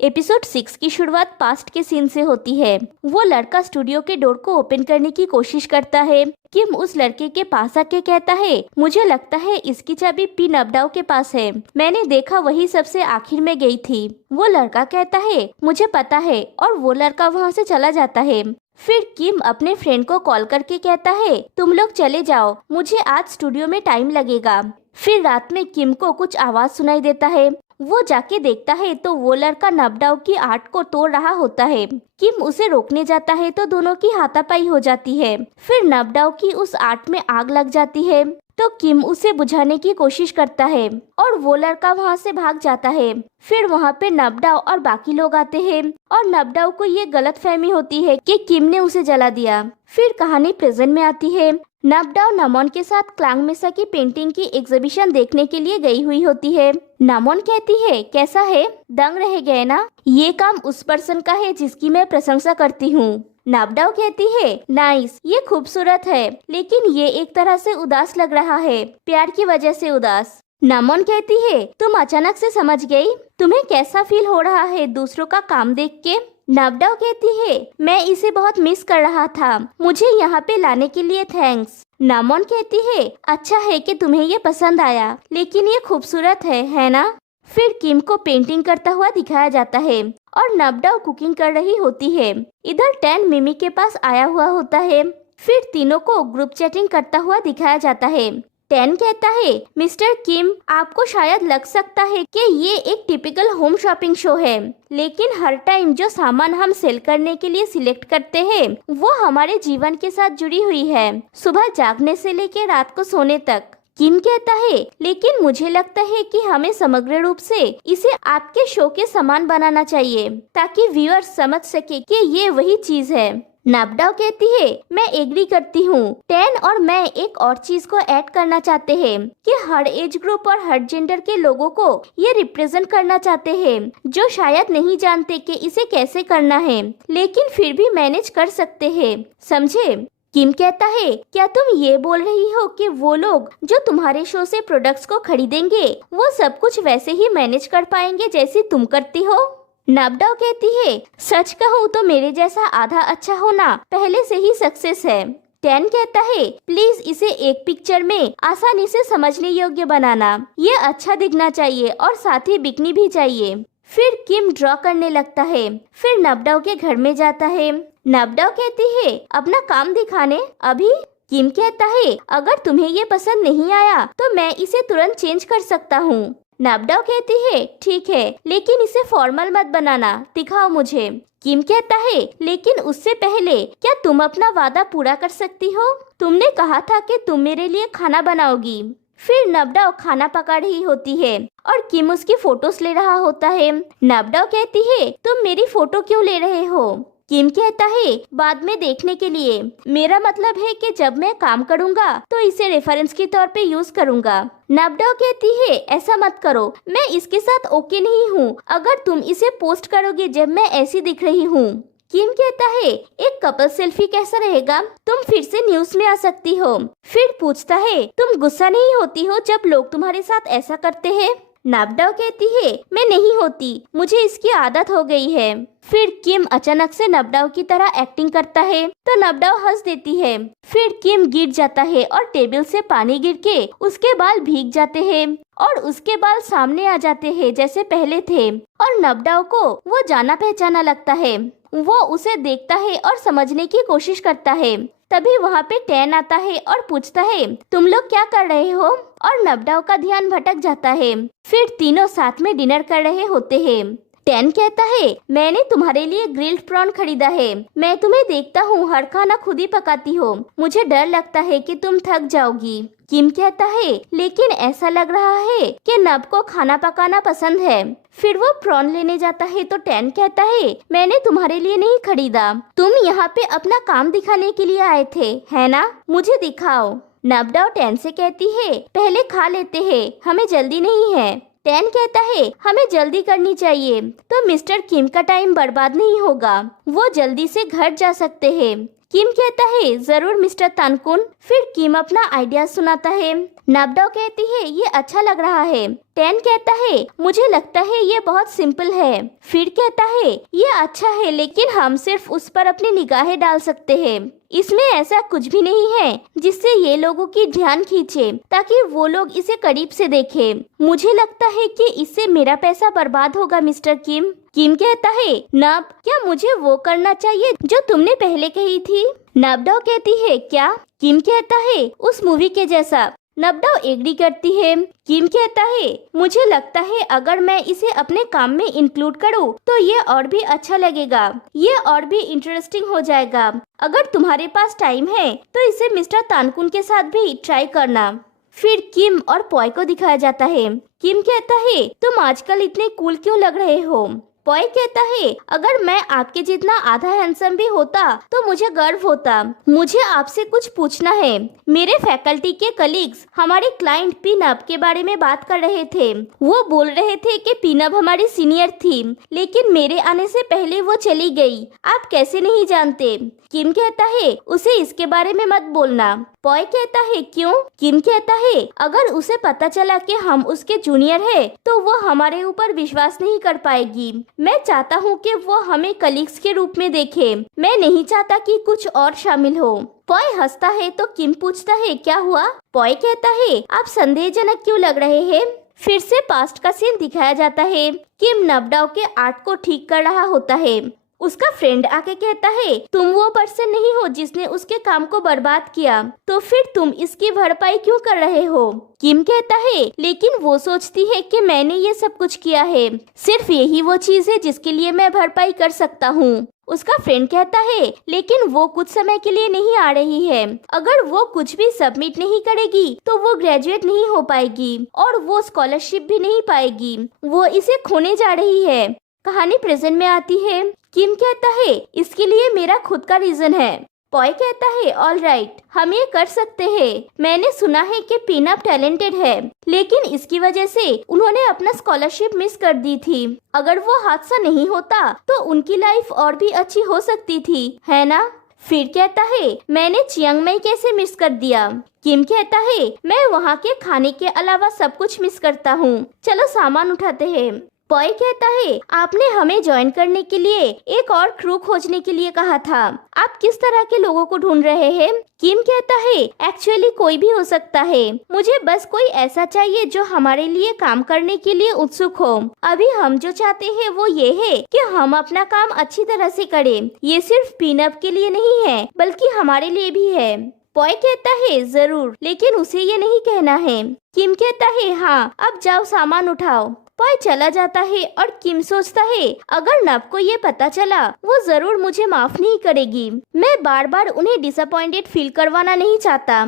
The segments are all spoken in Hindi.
एपिसोड 6 की शुरुआत पास्ट के सीन से होती है। वो लड़का स्टूडियो के डोर को ओपन करने की कोशिश करता है। किम उस लड़के के पास आके कहता है, मुझे लगता है इसकी चाबी पी नबडाओ के पास है। मैंने देखा वही सबसे आखिर में गई थी। वो लड़का कहता है, मुझे पता है, और वो लड़का वहाँ से चला जाता है। फिर किम अपने फ्रेंड को कॉल करके कहता है, तुम लोग चले जाओ, मुझे आज स्टूडियो में टाइम लगेगा। फिर रात में किम को कुछ आवाज सुनाई देता है। वो जाके देखता है तो वो लड़का नबडाओ की आर्ट को तोड़ रहा होता है। किम उसे रोकने जाता है तो दोनों की हाथापाई हो जाती है। फिर नबडाओ की उस आर्ट में आग लग जाती है तो किम उसे बुझाने की कोशिश करता है और वो लड़का वहाँ से भाग जाता है। फिर वहाँ पे नबडाओ और बाकी लोग आते हैं और नबडाओ को ये गलतफहमी होती है कि किम ने उसे जला दिया। फिर कहानी प्रेजेंट में आती है। नबडाओ नामोन के साथ क्लांग मेसा की पेंटिंग की एग्जीबिशन देखने के लिए गई हुई होती है। नामोन कहती है, कैसा है? दंग रह गए ना? ये काम उस पर्सन का है जिसकी मैं प्रशंसा करती हूँ। नबडाओ कहती है, नाइस, ये खूबसूरत है, लेकिन ये एक तरह से उदास लग रहा है, प्यार की वजह से उदास। नामोन कहती है, तुम अचानक से समझ गई? तुम्हें कैसा फील हो रहा है दूसरों का काम देख के? नबडाओ कहती है, मैं इसे बहुत मिस कर रहा था, मुझे यहाँ पे लाने के लिए थैंक्स। नामोन कहती है, अच्छा है कि तुम्हें ये पसंद आया, लेकिन ये खूबसूरत है ना? फिर किम को पेंटिंग करता हुआ दिखाया जाता है और नबडाओ कुकिंग कर रही होती है। इधर टैन मिमी के पास आया हुआ होता है। फिर तीनों को ग्रुप चैटिंग करता हुआ दिखाया जाता है। टैन कहता है, मिस्टर किम, आपको शायद लग सकता है कि ये एक टिपिकल होम शॉपिंग शो है, लेकिन हर टाइम जो सामान हम सेल करने के लिए सिलेक्ट करते हैं वो हमारे जीवन के साथ जुड़ी हुई है, सुबह जागने से लेकर रात को सोने तक। किम कहता है, लेकिन मुझे लगता है कि हमें समग्र रूप से इसे आपके शो के समान बनाना चाहिए ताकि व्यूअर्स समझ सके कि ये वही चीज है। नबडाओ कहती है, मैं एग्री करती हूँ। टैन और मैं एक और चीज को ऐड करना चाहते हैं कि हर एज ग्रुप और हर जेंडर के लोगों को ये रिप्रेजेंट करना चाहते हैं जो शायद नहीं जानते कि इसे कैसे करना है, लेकिन फिर भी मैनेज कर सकते हैं, समझे? किम कहता है, क्या तुम ये बोल रही हो कि वो लोग जो तुम्हारे शो से प्रोडक्ट्स को खरीदेंगे वो सब कुछ वैसे ही मैनेज कर पाएंगे जैसे तुम करती हो? नबडाओ कहती है, सच कहूँ तो मेरे जैसा आधा अच्छा होना पहले से ही सक्सेस है। टैन कहता है, प्लीज इसे एक पिक्चर में आसानी से समझने योग्य बनाना, ये अच्छा दिखना चाहिए और साथ ही बिकनी भी चाहिए। फिर किम ड्रॉ करने लगता है। फिर नबडाओ के घर में जाता है। नबडाओ कहती है, अपना काम दिखाने अभी? किम कहता है, अगर तुम्हें ये पसंद नहीं आया तो मैं इसे तुरंत चेंज कर सकता हूँ। नबडाओ कहती है, ठीक है, लेकिन इसे फॉर्मल मत बनाना, दिखाओ मुझे। किम कहता है, लेकिन उससे पहले क्या तुम अपना वादा पूरा कर सकती हो? तुमने कहा था कि तुम मेरे लिए खाना बनाओगी। फिर नबडाओ खाना पका रही होती है और किम उसकी फोटोज ले रहा होता है। नबडाओ कहती है, तुम मेरी फोटो क्यों ले रहे हो? किम कहता है, बाद में देखने के लिए, मेरा मतलब है कि जब मैं काम करूँगा तो इसे रेफरेंस के तौर पे यूज करूँगा। नबडाओ कहती है, ऐसा मत करो, मैं इसके साथ ओके नहीं हूँ अगर तुम इसे पोस्ट करोगे जब मैं ऐसी दिख रही हूँ। किम कहता है, एक कपल सेल्फी कैसा रहेगा? तुम फिर से न्यूज में आ सकती हो। फिर पूछता है, तुम गुस्सा नहीं होती हो जब लोग तुम्हारे साथ ऐसा करते हैं? नबडाओ कहती है, मैं नहीं होती, मुझे इसकी आदत हो गई है। फिर किम अचानक से नबडाओ की तरह एक्टिंग करता है तो नबडाओ हंस देती है। फिर किम गिर जाता है और टेबल से पानी गिर के उसके बाल भीग जाते हैं और उसके बाल सामने आ जाते हैं जैसे पहले थे और नबडाओ को वो जाना पहचाना लगता है। वो उसे देखता है और समझने की कोशिश करता है। तभी वहाँ पे टैन आता है और पूछता है, तुम लोग क्या कर रहे हो? और नबडाओ का ध्यान भटक जाता है। फिर तीनों साथ में डिनर कर रहे होते हैं। टैन कहता है, मैंने तुम्हारे लिए ग्रिल्ड प्रॉन खरीदा है, मैं तुम्हें देखता हूँ हर खाना खुद ही पकाती हो, मुझे डर लगता है कि तुम थक जाओगी। किम कहता है, लेकिन ऐसा लग रहा है कि नब को खाना पकाना पसंद है। फिर वो प्रॉन लेने जाता है तो टैन कहता है, मैंने तुम्हारे लिए नहीं खरीदा, तुम यहाँ पे अपना काम दिखाने के लिए आए थे, है ना? मुझे दिखाओ। नबडाओ टैन से कहती है, पहले खा लेते हैं, हमें जल्दी नहीं है। टैन कहता है, हमें जल्दी करनी चाहिए तो मिस्टर किम का टाइम बर्बाद नहीं होगा, वो जल्दी से घर जा सकते हैं। किम कहता है, जरूर मिस्टर तानकुन। फिर किम अपना आइडिया सुनाता है। नबडाओ कहती है, ये अच्छा लग रहा है। टेन कहता है मुझे लगता है ये बहुत सिंपल है। फिर कहता है ये अच्छा है, लेकिन हम सिर्फ उस पर अपनी निगाहें डाल सकते हैं। इसमें ऐसा कुछ भी नहीं है जिससे ये लोगों की ध्यान खींचे ताकि वो लोग इसे करीब से देखें। मुझे लगता है कि इससे मेरा पैसा बर्बाद होगा मिस्टर किम। किम कहता है नब, क्या मुझे वो करना चाहिए जो तुमने पहले कही थी? नबडाओ कहती है क्या? किम कहता है उस मूवी के जैसा। नबडाओ एग्री करती है। किम कहता है मुझे लगता है अगर मैं इसे अपने काम में इंक्लूड करूँ तो ये और भी अच्छा लगेगा, ये और भी इंटरेस्टिंग हो जाएगा। अगर तुम्हारे पास टाइम है तो इसे मिस्टर तानकुन के साथ भी ट्राई करना। फिर किम और पॉय को दिखाया जाता है। किम कहता है तुम आजकल इतने कूल क्यों लग रहे हो? पॉय कहता है अगर मैं आपके जितना आधा हैंडसम भी होता तो मुझे गर्व होता। मुझे आपसे कुछ पूछना है। मेरे फैकल्टी के कलीग्स हमारे क्लाइंट पिनअप के बारे में बात कर रहे थे। वो बोल रहे थे कि पिनअप हमारी सीनियर थी, लेकिन मेरे आने से पहले वो चली गई। आप कैसे नहीं जानते? किम कहता है उसे इसके बारे में मत बोलना। पॉय कहता है क्यों? किम कहता है अगर उसे पता चला कि हम उसके जूनियर हैं तो वो हमारे ऊपर विश्वास नहीं कर पाएगी। मैं चाहता हूँ कि वो हमें कलीग्स के रूप में देखे। मैं नहीं चाहता कि कुछ और शामिल हो। पॉय हंसता है तो किम पूछता है क्या हुआ? पॉय कहता है आप संदेहजनक क्यों लग रहे हैं? फिर से पास्ट का सीन दिखाया जाता है। किम नबडाओ के आर्ट को ठीक कर रहा होता है। उसका फ्रेंड आके कहता है तुम वो पर्सन नहीं हो जिसने उसके काम को बर्बाद किया, तो फिर तुम इसकी भरपाई क्यों कर रहे हो? किम कहता है लेकिन वो सोचती है कि मैंने ये सब कुछ किया है, सिर्फ यही वो चीज है जिसके लिए मैं भरपाई कर सकता हूँ। उसका फ्रेंड कहता है लेकिन वो कुछ समय के लिए नहीं आ रही है। अगर वो कुछ भी सबमिट नहीं करेगी तो वो ग्रेजुएट नहीं हो पाएगी और वो स्कॉलरशिप भी नहीं पाएगी। वो इसे खोने जा रही है। कहानी प्रेजेंट में आती है। किम कहता है इसके लिए मेरा खुद का रीजन है। पॉय कहता है ऑल राइट, हम ये कर सकते हैं। मैंने सुना है कि पिनअप टैलेंटेड है, लेकिन इसकी वजह से उन्होंने अपना स्कॉलरशिप मिस कर दी थी। अगर वो हादसा नहीं होता तो उनकी लाइफ और भी अच्छी हो सकती थी, है ना? फिर कहता है मैंने चियांग माई कैसे मिस कर दिया? किम कहता है मैं वहाँ के खाने के अलावा सब कुछ मिस करता हूँ। चलो सामान उठाते हैं। पॉय कहता है आपने हमें ज्वाइन करने के लिए एक और क्रू खोजने के लिए कहा था। आप किस तरह के लोगों को ढूंढ रहे हैं? किम कहता है एक्चुअली कोई भी हो सकता है। मुझे बस कोई ऐसा चाहिए जो हमारे लिए काम करने के लिए उत्सुक हो। अभी हम जो चाहते हैं वो ये है कि हम अपना काम अच्छी तरह से करें। ये सिर्फ पिनअप के लिए नहीं है बल्कि हमारे लिए भी है। पॉय कहता है जरूर, लेकिन उसे ये नहीं कहना है। किम कहता है हाँ, अब जाओ सामान उठाओ। पॉय चला जाता है और किम सोचता है अगर नब को ये पता चला वो जरूर मुझे माफ नहीं करेगी। मैं बार बार उन्हें डिसअपॉइंटेड फील करवाना नहीं चाहता।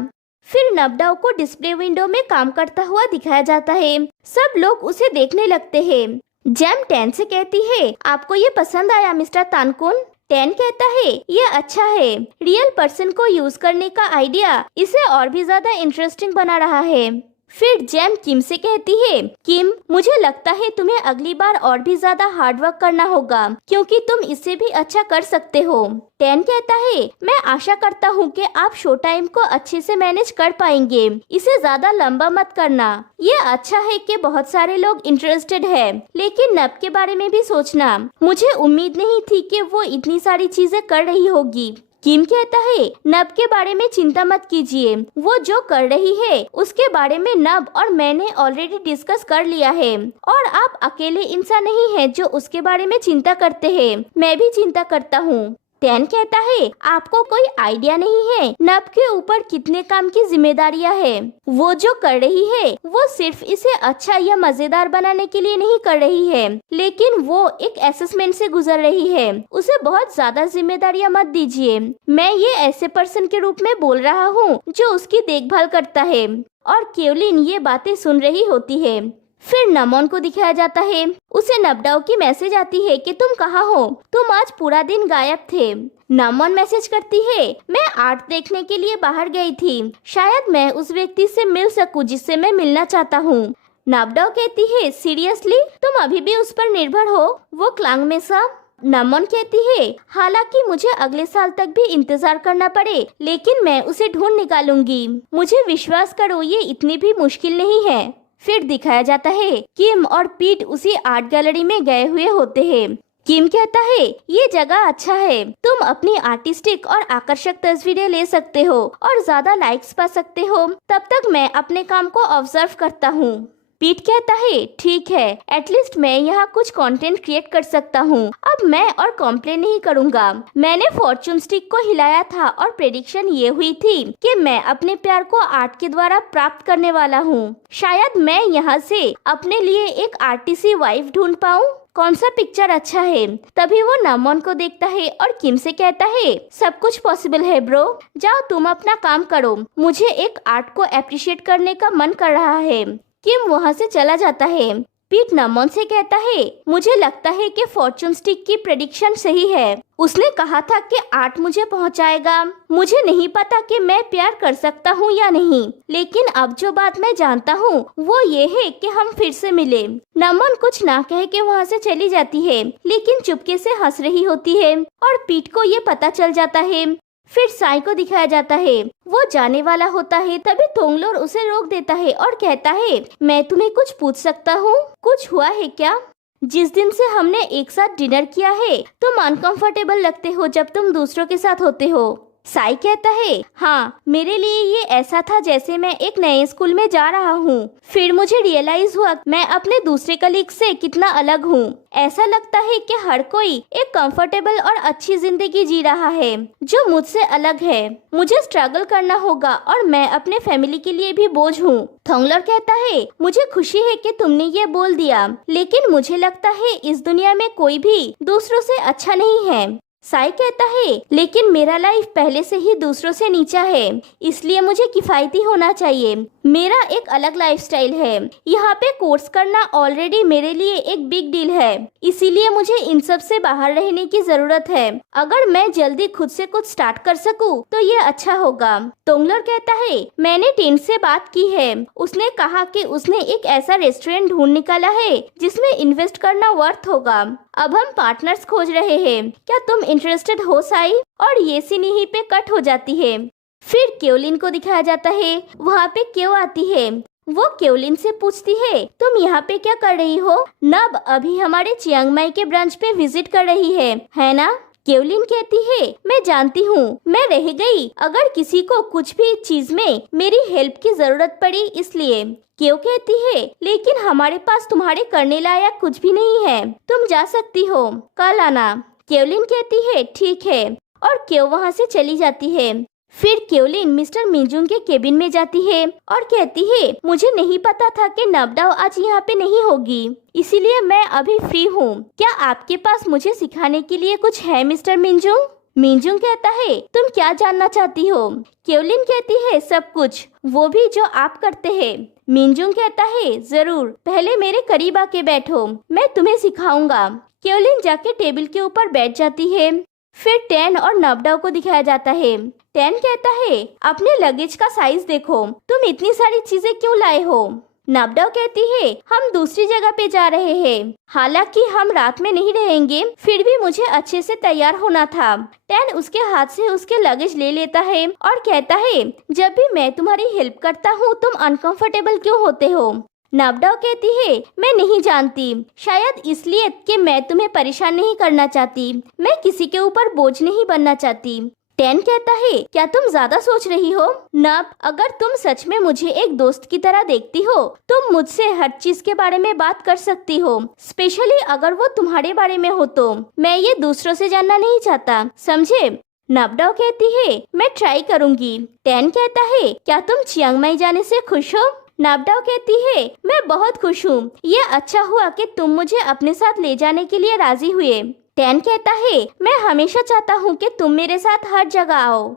फिर नबडाओ को डिस्प्ले विंडो में काम करता हुआ दिखाया जाता है। सब लोग उसे देखने लगते हैं। जैम टेन से कहती है आपको ये पसंद आया मिस्टर तानकुन? टेन कहता है ये अच्छा है। रियल पर्सन को यूज करने का आइडिया इसे और भी ज्यादा इंटरेस्टिंग बना रहा है। फिर जैम किम से कहती है किम मुझे लगता है तुम्हें अगली बार और भी ज्यादा हार्ड वर्क करना होगा क्योंकि तुम इससे भी अच्छा कर सकते हो। टेन कहता है मैं आशा करता हूँ कि आप शो टाइम को अच्छे से मैनेज कर पाएंगे। इसे ज्यादा लंबा मत करना। ये अच्छा है कि बहुत सारे लोग इंटरेस्टेड है, लेकिन नब के बारे में भी सोचना। मुझे उम्मीद नहीं थी कि वो इतनी सारी चीजें कर रही होगी। किम कहता है नब के बारे में चिंता मत कीजिए। वो जो कर रही है उसके बारे में नब और मैंने ऑलरेडी डिस्कस कर लिया है और आप अकेले इंसान नहीं हैं जो उसके बारे में चिंता करते हैं। मैं भी चिंता करता हूँ। टेन कहता है आपको कोई आइडिया नहीं है नब के ऊपर कितने काम की जिम्मेदारियां हैं। वो जो कर रही है वो सिर्फ इसे अच्छा या मजेदार बनाने के लिए नहीं कर रही है, लेकिन वो एक असेसमेंट से गुजर रही है। उसे बहुत ज्यादा जिम्मेदारियां मत दीजिए। मैं ये ऐसे पर्सन के रूप में बोल रहा हूँ जो उसकी देखभाल करता है। और केवलिन ये बातें सुन रही होती है। फिर नमोन को दिखाया जाता है। उसे नबडाओ की मैसेज आती है कि तुम कहाँ हो? तुम आज पूरा दिन गायब थे। नमोन मैसेज करती है मैं आर्ट देखने के लिए बाहर गई थी। शायद मैं उस व्यक्ति से मिल सकूं जिससे मैं मिलना चाहता हूँ। नबडाओ कहती है सीरियसली तुम अभी भी उस पर निर्भर हो? वो क्लांग में सा? नमोन कहती है हालांकि मुझे अगले साल तक भी इंतजार करना पड़े, लेकिन मैं उसे ढूंढ निकालूंगी। मुझे विश्वास करो ये इतनी भी मुश्किल नहीं है। फिर दिखाया जाता है किम और पीट उसी आर्ट गैलरी में गए हुए होते हैं। किम कहता है ये जगह अच्छा है, तुम अपनी आर्टिस्टिक और आकर्षक तस्वीरें ले सकते हो और ज्यादा लाइक्स पा सकते हो, तब तक मैं अपने काम को ऑब्जर्व करता हूँ। पीट कहता है ठीक है, एटलीस्ट मैं यहाँ कुछ कंटेंट क्रिएट कर सकता हूँ, अब मैं और कॉम्प्लेन नहीं करूँगा। मैंने फॉर्चून स्टिक को हिलाया था और प्रेडिक्शन ये हुई थी कि मैं अपने प्यार को आर्ट के द्वारा प्राप्त करने वाला हूँ। शायद मैं यहाँ से अपने लिए एक आर्टिसी वाइफ ढूंढ पाऊँ। कौन सा पिक्चर अच्छा है? तभी वो नामोन को देखता है और किम से कहता है सब कुछ पॉसिबल है ब्रो, जाओ तुम अपना काम करो, मुझे एक आर्ट को अप्रिशिएट करने का मन कर रहा है। किम वहाँ से चला जाता है। पीट नामोन से कहता है मुझे लगता है कि फॉर्चून स्टिक की प्रेडिक्शन सही है, उसने कहा था कि आर्ट मुझे पहुंचाएगा। मुझे नहीं पता कि मैं प्यार कर सकता हूं या नहीं, लेकिन अब जो बात मैं जानता हूं वो ये है कि हम फिर से मिले। नामोन कुछ ना कह के वहां से चली जाती है, लेकिन चुपके से हंस रही होती है और पीट को ये पता चल जाता है। फिर साई को दिखाया जाता है, वो जाने वाला होता है, तभी थोंगलोर उसे रोक देता है और कहता है मैं तुम्हें कुछ पूछ सकता हूँ? कुछ हुआ है क्या? जिस दिन से हमने एक साथ डिनर किया है तुम अनकंफर्टेबल लगते हो जब तुम दूसरों के साथ होते हो। साई कहता है हाँ, मेरे लिए ये ऐसा था जैसे मैं एक नए स्कूल में जा रहा हूँ। फिर मुझे रियलाइज हुआ मैं अपने दूसरे कलीग से कितना अलग हूँ। ऐसा लगता है कि हर कोई एक कंफर्टेबल और अच्छी जिंदगी जी रहा है जो मुझसे अलग है। मुझे स्ट्रगल करना होगा और मैं अपने फैमिली के लिए भी बोझ हूँ। थोंगलोर कहता है मुझे खुशी है कि तुमने ये बोल दिया, लेकिन मुझे लगता है इस दुनिया में कोई भी दूसरों से अच्छा नहीं है। साई कहता है लेकिन मेरा लाइफ पहले से ही दूसरों से नीचा है, इसलिए मुझे किफायती होना चाहिए। मेरा एक अलग लाइफस्टाइल है, यहाँ पे कोर्स करना ऑलरेडी मेरे लिए एक बिग डील है, इसीलिए मुझे इन सब से बाहर रहने की जरूरत है। अगर मैं जल्दी खुद से कुछ स्टार्ट कर सकूँ तो ये अच्छा होगा। थोंगलोर कहता है मैंने टेन से बात की है, उसने कहा कि उसने एक ऐसा रेस्टोरेंट ढूंढ निकाला है जिसमें इन्वेस्ट करना वर्थ होगा। अब हम पार्टनर्स खोज रहे हैं, क्या तुम इंटरेस्टेड हो साई? और ये सीन यहीं पे कट हो जाती है। फिर क्योलिन को दिखाया जाता है, वहाँ पे क्यों आती है। वो क्योलिन से पूछती है तुम यहाँ पे क्या कर रही हो? नब अभी हमारे चियांग माई के ब्रांच पे विजिट कर रही है ना? क्योलिन कहती है मैं जानती हूँ, मैं रह गई अगर किसी को कुछ भी चीज में मेरी हेल्प की जरूरत पड़ी इसलिए। क्यों कहती है लेकिन हमारे पास तुम्हारे करने लायक कुछ भी नहीं है, तुम जा सकती हो, कल आना। क्योलिन कहती है ठीक है और क्यों वहाँ से चली जाती है। फिर क्योलिन मिस्टर मिंजुंग के केबिन में जाती है और कहती है मुझे नहीं पता था कि नबडाओ आज यहाँ पे नहीं होगी, इसीलिए मैं अभी फ्री हूँ। क्या आपके पास मुझे सिखाने के लिए कुछ है मिस्टर मिंजुंग? मिंजुंग कहता है तुम क्या जानना चाहती हो? क्योलिन कहती है सब कुछ, वो भी जो आप करते हैं। मिंजुंग कहता है जरूर, पहले मेरे करीब आके बैठो, मैं तुम्हें सिखाऊंगा। क्योलिन जाके टेबल के ऊपर बैठ जाती है। फिर टैन और नबडाओ को दिखाया जाता है। टैन कहता है अपने लगेज का साइज देखो, तुम इतनी सारी चीजें क्यों लाए हो? नबडाओ कहती है हम दूसरी जगह पे जा रहे हैं, हालांकि हम रात में नहीं रहेंगे, फिर भी मुझे अच्छे से तैयार होना था। टैन उसके हाथ से उसके लगेज ले लेता है और कहता है जब भी मैं तुम्हारी हेल्प करता हूँ तुम अनकंफर्टेबल क्यों होते हो? नबडाओ कहती है मैं नहीं जानती, शायद इसलिए कि मैं तुम्हें परेशान नहीं करना चाहती, मैं किसी के ऊपर बोझ नहीं बनना चाहती। टैन कहता है क्या तुम ज्यादा सोच रही हो? नब, अगर तुम सच में मुझे एक दोस्त की तरह देखती हो तुम मुझसे हर चीज के बारे में बात कर सकती हो, स्पेशली अगर वो तुम्हारे बारे में हो तो। मैं ये दूसरों से जानना नहीं चाहता, समझे? नबडाओ कहती है मैं ट्राई करूंगी। टैन कहता है क्या तुम चियांग माई जाने से खुश हो? नबडाओ कहती है मैं बहुत खुश हूँ, ये अच्छा हुआ कि तुम मुझे अपने साथ ले जाने के लिए राजी हुए। टैन कहता है मैं हमेशा चाहता हूँ कि तुम मेरे साथ हर जगह आओ।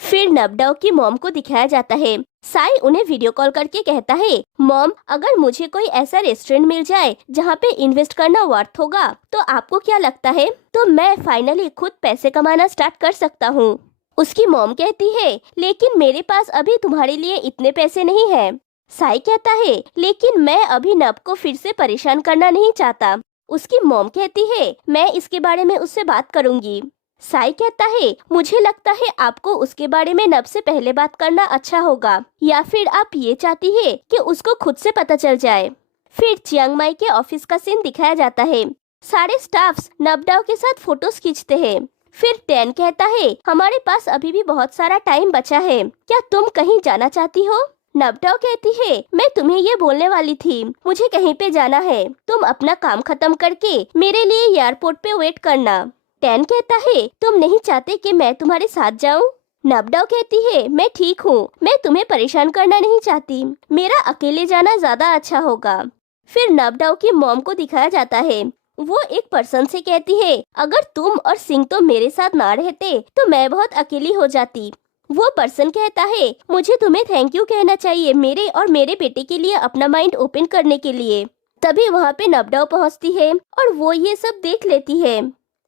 फिर नबडाओ की मॉम को दिखाया जाता है। साई उन्हें वीडियो कॉल करके कहता है मॉम, अगर मुझे कोई ऐसा रेस्टोरेंट मिल जाए जहाँ पे इन्वेस्ट करना वर्थ होगा तो आपको क्या लगता है? तो मैं फाइनली खुद पैसे कमाना स्टार्ट कर सकता हूँ। उसकी मॉम कहती है लेकिन मेरे पास अभी तुम्हारे लिए इतने पैसे नहीं है। साई कहता है लेकिन मैं अभी नब को फिर से परेशान करना नहीं चाहता। उसकी मॉम कहती है मैं इसके बारे में उससे बात करूंगी। साई कहता है मुझे लगता है आपको उसके बारे में नब से पहले बात करना अच्छा होगा, या फिर आप ये चाहती है कि उसको खुद से पता चल जाए। फिर चियांग माई के ऑफिस का सीन दिखाया जाता है। सारे स्टाफ्स नबडाओ के साथ फोटोज खींचते हैं। फिर टैन कहता है हमारे पास अभी भी बहुत सारा टाइम बचा है, क्या तुम कहीं जाना चाहती हो? नबडाओ कहती है मैं तुम्हें ये बोलने वाली थी, मुझे कहीं पे जाना है, तुम अपना काम खत्म करके मेरे लिए एयरपोर्ट पे वेट करना। टैन कहता है तुम नहीं चाहते कि मैं तुम्हारे साथ जाऊं? नबडाओ कहती है मैं ठीक हूँ, मैं तुम्हें परेशान करना नहीं चाहती, मेरा अकेले जाना ज्यादा अच्छा होगा। फिर नबडाओ की मॉम को दिखाया जाता है। वो एक पर्सन से कहती है अगर तुम और सिंह तो मेरे साथ ना रहते तो मैं बहुत अकेली हो जाती। वो पर्सन कहता है मुझे तुम्हें थैंक यू कहना चाहिए मेरे और मेरे बेटे के लिए अपना माइंड ओपन करने के लिए। तभी वहाँ पे नबडाओ पहुँचती है और वो ये सब देख लेती है।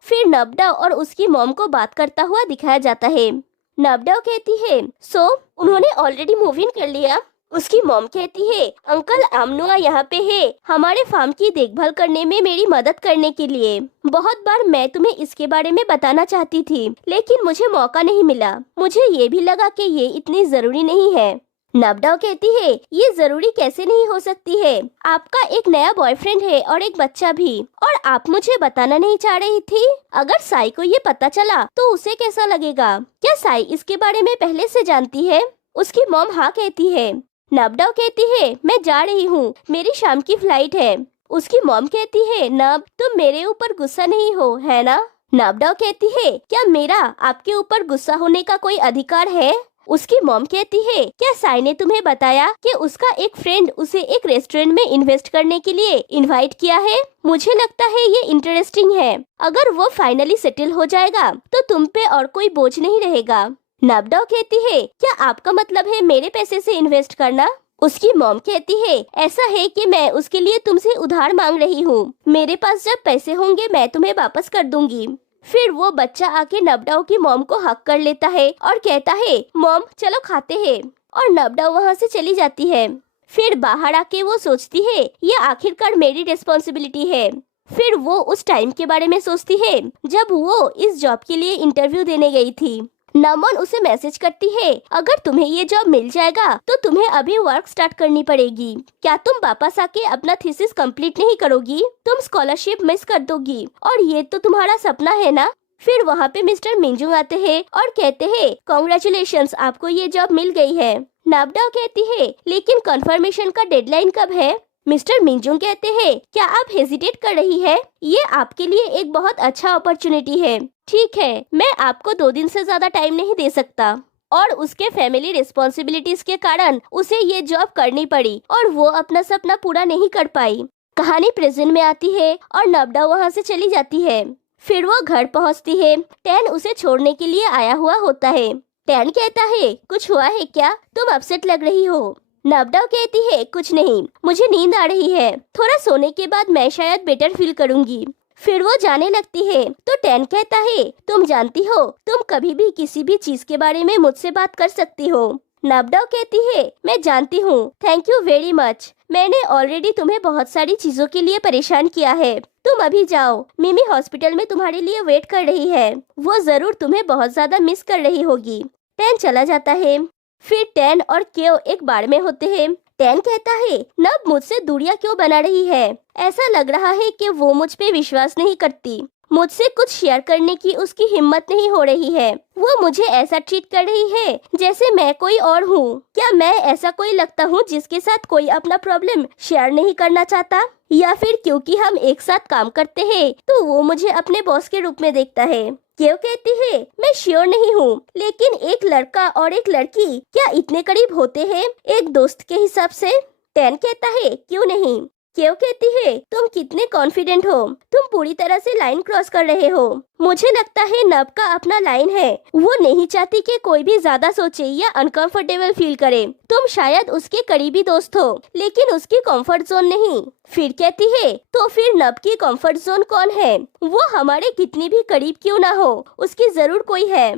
फिर नबडाओ और उसकी मॉम को बात करता हुआ दिखाया जाता है। नबडाओ कहती है सो उन्होंने ऑलरेडी मूव इन कर लिया? उसकी मॉम कहती है अंकल आमनुआ यहाँ पे है हमारे फार्म की देखभाल करने में मेरी मदद करने के लिए। बहुत बार मैं तुम्हें इसके बारे में बताना चाहती थी लेकिन मुझे मौका नहीं मिला, मुझे ये भी लगा कि ये इतनी जरूरी नहीं है। नबडाओ कहती है ये जरूरी कैसे नहीं हो सकती है, आपका एक नया बॉयफ्रेंड है और एक बच्चा भी, और आप मुझे बताना नहीं चाह रही थी? अगर साई को ये पता चला तो उसे कैसा लगेगा? क्या साई इसके बारे में पहले से जानती है? उसकी मॉम हाँ कहती है। नबडाओ कहती है मैं जा रही हूँ, मेरी शाम की फ्लाइट है। उसकी मॉम कहती है नब तुम मेरे ऊपर गुस्सा नहीं हो है ना? नबडाओ कहती है क्या मेरा आपके ऊपर गुस्सा होने का कोई अधिकार है? उसकी मॉम कहती है क्या साई ने तुम्हें बताया कि उसका एक फ्रेंड उसे एक रेस्टोरेंट में इन्वेस्ट करने के लिए इनवाइट किया है? मुझे लगता है ये इंटरेस्टिंग है, अगर वो फाइनली सेटल हो जाएगा तो तुम पे और कोई बोझ नहीं रहेगा। नबडाओ कहती है क्या आपका मतलब है मेरे पैसे से इन्वेस्ट करना? उसकी मॉम कहती है ऐसा है कि मैं उसके लिए तुमसे उधार मांग रही हूँ, मेरे पास जब पैसे होंगे मैं तुम्हें वापस कर दूंगी। फिर वो बच्चा आके नबडाओ की मॉम को हक कर लेता है और कहता है मॉम चलो खाते हैं, और नबडाओ वहाँ से चली जाती है। फिर बाहर आके वो सोचती है ये आखिरकार मेरी रिस्पॉन्सिबिलिटी है। फिर वो उस टाइम के बारे में सोचती है जब वो इस जॉब के लिए इंटरव्यू देने गई थी। नमन उसे मैसेज करती है अगर तुम्हें ये जॉब मिल जाएगा तो तुम्हें अभी वर्क स्टार्ट करनी पड़ेगी, क्या तुम वापस आके अपना थीसिस कंप्लीट नहीं करोगी? तुम स्कॉलरशिप मिस कर दोगी और ये तो तुम्हारा सपना है ना? फिर वहाँ पे मिस्टर मिंजुंग आते हैं और कहते हैं कॉन्ग्रेचुलेशंस आपको ये जॉब मिल गई है। नबडाओ कहती है लेकिन कंफर्मेशन का डेडलाइन कब है? मिस्टर मिंजुंग कहते हैं क्या आप हेजिटेट कर रही है? ये आपके लिए एक बहुत अच्छा अपॉर्चुनिटी है। ठीक है मैं आपको 2 दिन से ज्यादा टाइम नहीं दे सकता। और उसके फैमिली रिस्पॉन्सिबिलिटीज के कारण उसे ये जॉब करनी पड़ी और वो अपना सपना पूरा नहीं कर पाई। कहानी प्रेजेंट में आती है और नबडाओ वहाँ से चली जाती है। फिर वो घर पहुँचती है। टैन उसे छोड़ने के लिए आया हुआ होता है। टैन कहता है कुछ हुआ है क्या, तुम अपसेट लग रही हो? नबडाओ कहती है कुछ नहीं, मुझे नींद आ रही है, थोड़ा सोने के बाद मैं शायद बेटर फील करूंगी। फिर वो जाने लगती है तो टैन कहता है तुम जानती हो तुम कभी भी किसी भी चीज के बारे में मुझसे बात कर सकती हो। नबडाओ कहती है मैं जानती हूँ, थैंक यू वेरी मच, मैंने ऑलरेडी तुम्हें बहुत सारी चीजों के लिए परेशान किया है, तुम अभी जाओ, मिमी हॉस्पिटल में तुम्हारे लिए वेट कर रही है, वो जरूर तुम्हें बहुत ज्यादा मिस कर रही होगी। टैन चला जाता है। फिर टैन और केओ एक बार में होते हैं। टैन कहता है नब मुझसे दूरियां क्यों बना रही है, ऐसा लग रहा है कि वो मुझ पे विश्वास नहीं करती, मुझसे कुछ शेयर करने की उसकी हिम्मत नहीं हो रही है, वो मुझे ऐसा ट्रीट कर रही है जैसे मैं कोई और हूँ। क्या मैं ऐसा कोई लगता हूँ जिसके साथ कोई अपना प्रॉब्लम शेयर नहीं करना चाहता, या फिर क्योंकि हम एक साथ काम करते हैं तो वो मुझे अपने बॉस के रूप में देखता है? क्यों कहती है मैं श्योर नहीं हूँ, लेकिन एक लड़का और एक लड़की क्या इतने करीब होते हैं एक दोस्त के हिसाब से? टैन कहता है क्यों नहीं। क्यों कहती है तुम कितने कॉन्फिडेंट हो, तुम पूरी तरह से लाइन क्रॉस कर रहे हो। मुझे लगता है नब का अपना लाइन है, वो नहीं चाहती कि कोई भी ज्यादा सोचे या अनकंफर्टेबल फील करे। तुम शायद उसके करीबी दोस्त हो लेकिन उसकी कंफर्ट जोन नहीं। फिर कहती है तो फिर नब की कंफर्ट जोन कौन है? वो हमारे कितनी भी करीब क्यों ना हो, उसकी जरूर कोई है।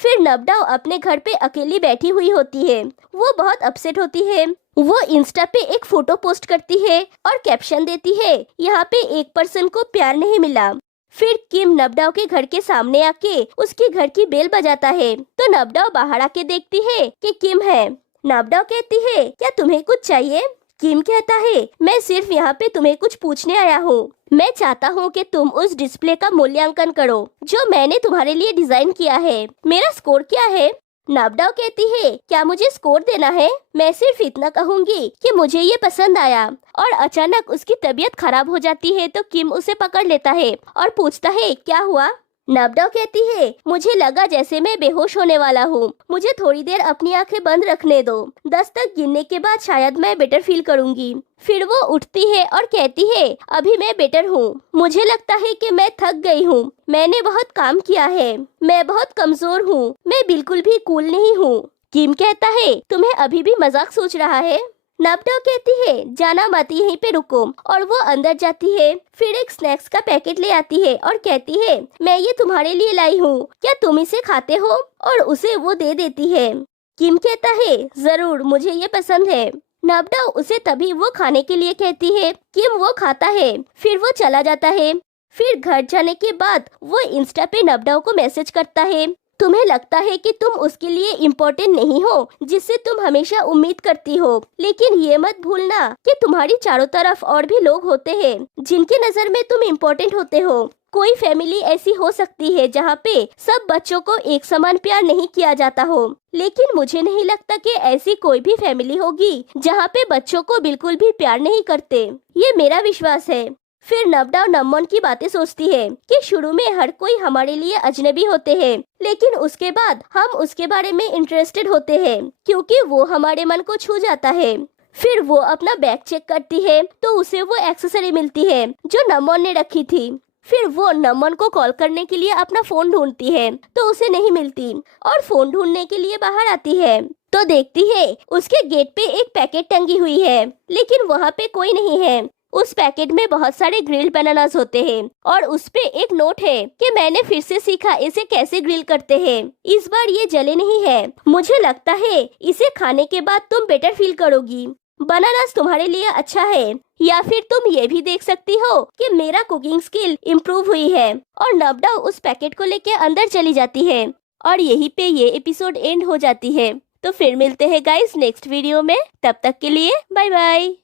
फिर नबडाओ अपने घर पे अकेली बैठी हुई होती है, वो बहुत अपसेट होती है। वो इंस्टा पे एक फोटो पोस्ट करती है और कैप्शन देती है यहाँ पे एक पर्सन को प्यार नहीं मिला। फिर किम नबडाओ के घर के सामने आके उसके घर की बेल बजाता है तो नबडाओ बाहर आके देखती है कि किम है। नबडाओ कहती है, क्या तुम्हें कुछ चाहिए? किम कहता है, मैं सिर्फ यहाँ पे तुम्हें कुछ पूछने आया हूँ। मैं चाहता हूँ कि तुम उस डिस्प्ले का मूल्यांकन करो जो मैंने तुम्हारे लिए डिजाइन किया है। मेरा स्कोर क्या है? नबडाओ कहती है, क्या मुझे स्कोर देना है? मैं सिर्फ इतना कहूँगी कि मुझे ये पसंद आया। और अचानक उसकी तबीयत खराब हो जाती है तो किम उसे पकड़ लेता है और पूछता है, क्या हुआ? नबडाओ कहती है, मुझे लगा जैसे मैं बेहोश होने वाला हूँ। मुझे थोड़ी देर अपनी आंखें बंद रखने दो। 10 तक गिनने के बाद शायद मैं बेटर फील करूँगी। फिर वो उठती है और कहती है, अभी मैं बेटर हूँ। मुझे लगता है कि मैं थक गई हूँ। मैंने बहुत काम किया है। मैं बहुत कमजोर हूँ। मैं बिल्कुल भी कूल नहीं हूँ। किम कहता है, तुम्हें अभी भी मजाक सोच रहा है? नबडाओ कहती है, जाना मत, यहीं पे रुको। और वो अंदर जाती है। फिर एक स्नैक्स का पैकेट ले आती है और कहती है, मैं ये तुम्हारे लिए लाई हूँ, क्या तुम इसे खाते हो? और उसे वो दे देती है। किम कहता है, जरूर, मुझे ये पसंद है। नबडाओ उसे तभी वो खाने के लिए कहती है। किम वो खाता है। फिर वो चला जाता है। फिर घर जाने के बाद वो इंस्टा पे नबडाओ को मैसेज करता है, तुम्हें लगता है कि तुम उसके लिए इम्पोर्टेंट नहीं हो जिससे तुम हमेशा उम्मीद करती हो, लेकिन ये मत भूलना कि तुम्हारी चारों तरफ और भी लोग होते हैं जिनके नजर में तुम इम्पोर्टेंट होते हो। कोई फैमिली ऐसी हो सकती है जहाँ पे सब बच्चों को एक समान प्यार नहीं किया जाता हो, लेकिन मुझे नहीं लगता कि ऐसी कोई भी फैमिली होगी जहाँ पे बच्चों को बिल्कुल भी प्यार नहीं करते। ये मेरा विश्वास है। फिर नबडाओ नमोन की बातें सोचती है कि शुरू में हर कोई हमारे लिए अजनबी होते हैं, लेकिन उसके बाद हम उसके बारे में इंटरेस्टेड होते हैं क्योंकि वो हमारे मन को छू जाता है। फिर वो अपना बैग चेक करती है तो उसे वो एक्सेसरी मिलती है जो नमोन ने रखी थी। फिर वो नमोन को कॉल करने के लिए अपना फोन ढूंढती है तो उसे नहीं मिलती और फोन ढूंढने के लिए बाहर आती है तो देखती है उसके गेट पे एक पैकेट टंगी हुई है, लेकिन वहाँ पे कोई नहीं है। उस पैकेट में बहुत सारे ग्रिल्ड बनानास होते हैं और उस पे एक नोट है कि मैंने फिर से सीखा इसे कैसे ग्रिल करते हैं। इस बार ये जले नहीं है। मुझे लगता है इसे खाने के बाद तुम बेटर फील करोगी। बनानास तुम्हारे लिए अच्छा है, या फिर तुम ये भी देख सकती हो कि मेरा कुकिंग स्किल इम्प्रूव हुई है। और नबडाओ उस पैकेट को लेके अंदर चली जाती है और यहीं पे ये एपिसोड एंड हो जाती है। तो फिर मिलते हैं गाइस नेक्स्ट वीडियो में। तब तक के लिए बाय बाय।